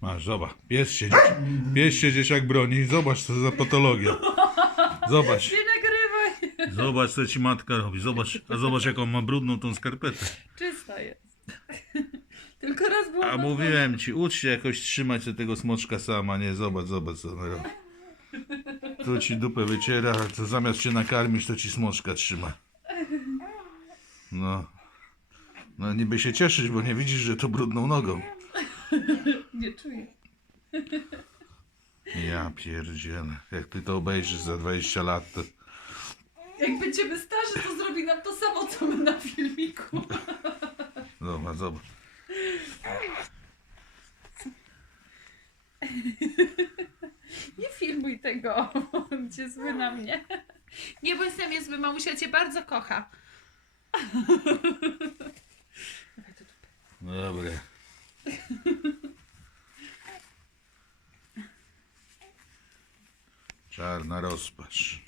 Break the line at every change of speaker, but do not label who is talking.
Masz, zobacz, pies się, pies się dzieciak broni, zobacz co za patologia. Zobacz,
Nie nagrywaj!
zobacz co ci matka robi, zobacz, a zobacz jaką ma brudną tą skarpetę.
Czysta jest. Tylko raz było.
A mówiłem ci, ucz się jakoś trzymać sobie tego smoczka sama, nie, zobacz, zobacz co ona robi. Tu ci dupę wyciera, a to zamiast cię nakarmić, to ci smoczka trzyma. No. No niby się cieszysz, bo nie widzisz, że to brudną nogą.
Nie czuję.
Ja pierdzielę. Jak ty to obejrzysz za 20 lat, to...
Jak będziemy starzy, to zrobi nam to samo, co my na filmiku.
Zobacz, zobacz.
Nie filmuj tego. Będzie zły na mnie. Nie bądź na mnie zły, mamusia cię bardzo kocha.
No Dobra. Czarna rozpacz.